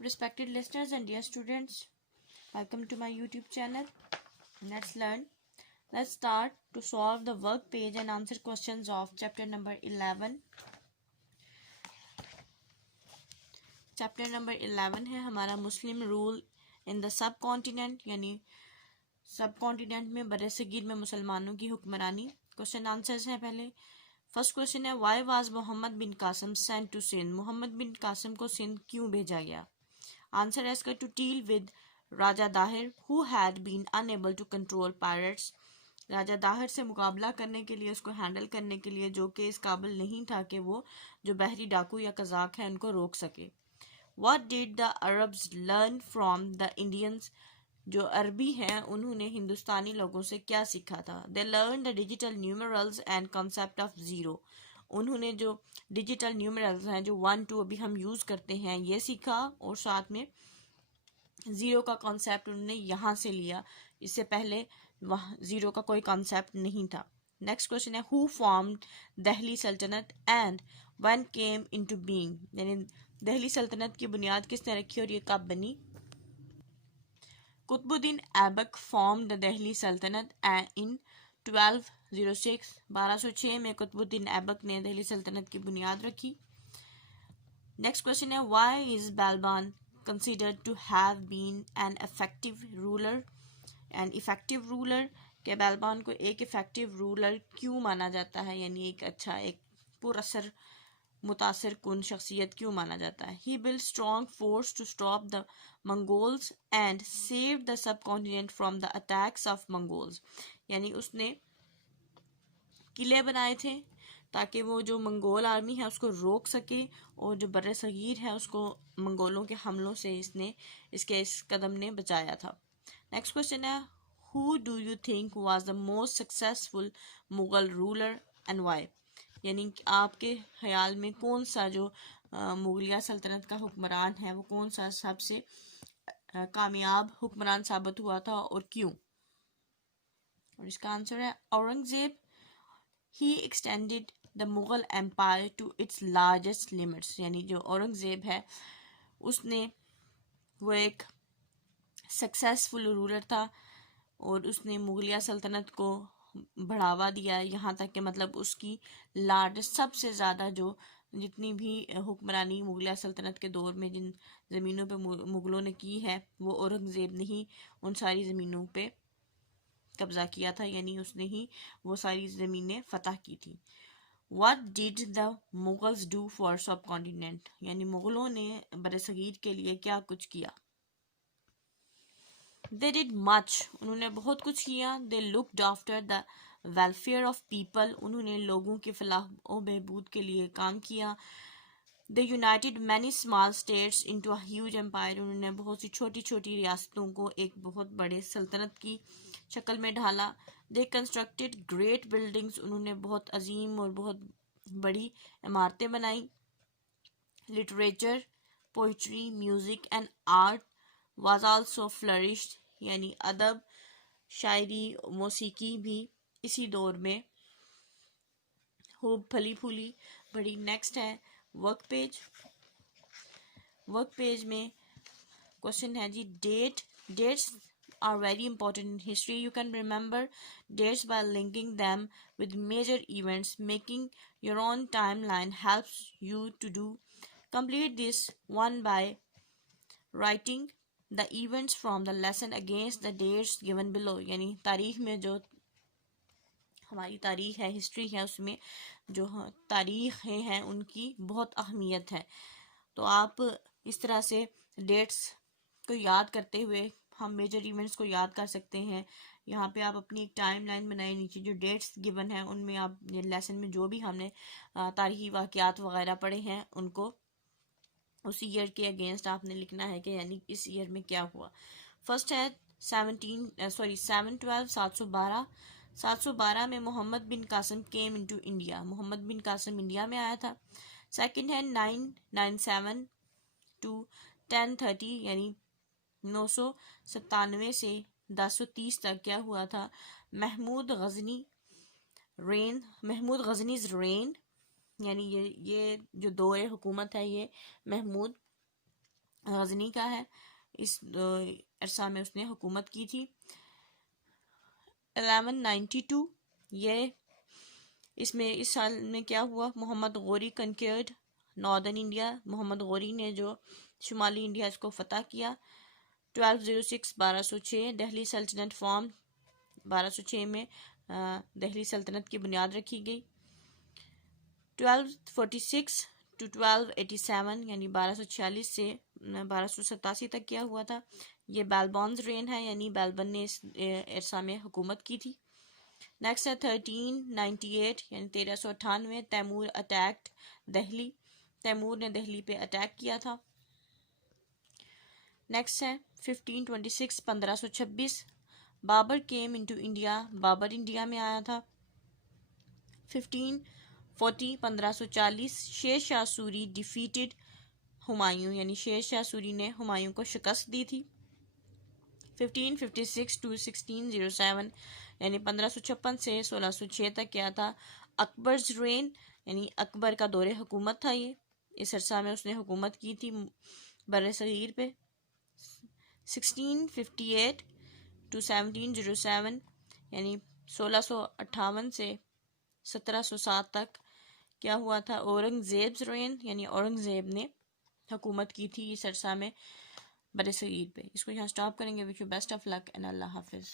Respected listeners and dear students, welcome to my YouTube channel. Let's learn. Let's start to solve the work page and answer questions of chapter number 11. Chapter number 11 है हमारा मुस्लिम rule in the sub continent, यानी सब continent में बरे सगीर में मुसलमानों की हुक्मरानी. Question answers हैं. पहले फर्स्ट क्वेश्चन है, why was Muhammad bin Qasim sent to Sindh. Muhammad bin Qasim को सिंध क्यों भेजा गया? Answer is to deal with Raja Dahir, who had been unable to control pirates. राजा दाहिर से मुकाबला करने के लिए, उसको हैंडल करने के लिए, जो कि इस काबिल नहीं था कि वो जो बहरी डाकू या कज़ाक हैं उनको रोक सके. What did the Arabs learn from the Indians? जो अरबी हैं उन्होंने हिंदुस्तानी लोगों से क्या सीखा था? They learned the digital numerals and concept of zero. उन्होंने जो डिजिटल न्यूमरल्स हैं, जो 1 2 अभी हम यूज़ करते हैं, ये सीखा, और साथ में ज़ीरो का कॉन्सेप्ट उन्होंने यहाँ से लिया. इससे पहले वहाँ ज़ीरो का कोई कॉन्सेप्ट नहीं था. नेक्स्ट क्वेश्चन है, हु फॉर्म्ड दिल्ली सल्तनत and when came into being. यानी दिल्ली सल्तनत की बुनियाद किसने रखी और ये कब बनी? कुतुबुद्दीन ऐबक फॉर्म्ड द दिल्ली सल्तनत इन 1206. 1206 में कुतुबुद्दीन ऐबक ने दिल्ली सल्तनत की बुनियाद रखी. नेक्स्ट क्वेश्चन है, why is Balban considered to have been an effective ruler. An effective ruler के बालबान को एक इफेक्टिव रूलर क्यों माना जाता है, यानी एक अच्छा, एक पुरअसर मुतासिर कुन शख्सियत क्यों माना जाता है? He build strong force to stop the Mongols and save the subcontinent from the attacks of Mongols. यानी उसने किले बनाए थे ताकि वो जो मंगोल आर्मी है उसको रोक सके, और जो बर्रे सगीर है उसको मंगोलों के हमलों से इस कदम ने बचाया था. नेक्स्ट क्वेश्चन है, who do you think was the most successful Mughal ruler and why. यानी आपके ख्याल में कौन सा जो मुगलिया सल्तनत का हुक्मरान है वो कौन सा सबसे कामयाब हुक्मरान साबित हुआ था और क्यों? और इसका आंसर है Aurangzeb. He extended the Mughal empire to its largest limits. यानी जो औरंगजेब है उसने वो एक सक्सेसफुल रूलर था और उसने मुगलिया सल्तनत को बढ़ावा दिया यहाँ तक कि मतलब उसकी लार्जेस्ट, सबसे ज़्यादा जो जितनी भी हुक्मरानी मुगलिया सल्तनत के दौर में जिन ज़मीनों पे मुग़लों ने की है वो औरंगज़ेब ने ही उन सारी ज़मीनों पे कब्ज़ा किया था, यानी उसने ही वो सारी ज़मीनें फ़तह की थी. What did the Mughals do for subcontinent? यानी मुग़लों ने बरसगीर के लिए क्या कुछ किया? They did much. उन्होंने बहुत कुछ किया. They looked after the welfare of people. उन्होंने लोगों के फलाह और बहबूद के लिए काम किया. They united many small states into a huge empire. उन्होंने बहुत सी छोटी छोटी रियासतों को एक बहुत बड़े सल्तनत की शक्ल में ढाला. They constructed great buildings. उन्होंने बहुत अजीम और बहुत बड़ी इमारतें बनाई. Literature, poetry, music and art was also flourished. यानी अदब, शायरी, मौसीकी भी इसी दौर में खूब फली फूली बड़ी. नेक्स्ट है वर्क पेज. वर्क पेज में क्वेश्चन है जी, dates are very important in history. You can remember dates by linking them with major events. Making your own timeline helps you to do. Complete this one by writing the events from the lesson against the dates given below. यानी तारीख में जो हमारी तारीख है, history है, उसमें जो तारीखें हैं उनकी बहुत अहमियत है. तो आप इस तरह से डेट्स को याद करते हुए हम मेजर इवेंट्स को याद कर सकते हैं. यहाँ पे आप अपनी एक टाइम लाइन बनाए, नीचे जो डेट्स गिवन है उनमें आप ये लेसन में जो भी हमने तारीखी वाक़यात वगैरह पढ़े हैं उनको उस ईयर के अगेंस्ट आपने लिखना है कि यानी इस ईयर में क्या हुआ. फर्स्ट है 712 712 में Muhammad bin Qasim came into India. Muhammad bin Qasim India में आया था. सेकंड है 997 टू 1030, यानी 997 से 1030 तक क्या हुआ था? महमूद गजनीज रेन. यानी ये जो दौर हुकूमत है ये महमूद غزنی کا ہے، اس عرصہ میں اس نے حکومت کی تھی۔ 1192 یہ اس سال میں کیا ہوا، محمد غوری کنکرڈ ناردرن انڈیا، محمد غوری نے جو شمالی انڈیا اس کو فتح کیا۔ 1206 1206 دہلی سلطنت فارم، 1206 میں دہلی سلطنت کی بنیاد رکھی گئی۔ 1246 to 1287 یعنی 1246 سے 1287 تک کیا ہوا تھا، یہ بیلبونز رین ہے، یعنی بیلبن نے اس عرصہ میں حکومت کی تھی۔ نیکسٹ ہے 1398 یعنی 1398 تیمور اٹیکٹ دہلی، تیمور نے دہلی پہ اٹیک کیا تھا۔ نیکسٹ ہے 1526 1526 Babar came into India, Babar India میں آیا تھا۔ 1540 1540 شیر شاہ سوری ڈیفیٹڈ ہمایوں، یعنی شیر شاہ سوری نے ہمایوں کو شکست دی تھی۔ 1556 to 1607 یعنی 1556 سے 1606 تک کیا تھا، اکبرز رین یعنی اکبر کا دور حکومت تھا، یہ اس عرصہ میں اس نے حکومت کی تھی بر صغیر پہ۔ 1658 to 1707 یعنی 1658 سے 1707 تک کیا ہوا تھا، اورنگزیب's رین یعنی اورنگزیب نے حکومت کی تھی اس عرصہ میں بر صغیر پہ۔ اس کو یہاں سٹاپ کریں گے۔ Wish you best of luck and اللہ حافظ۔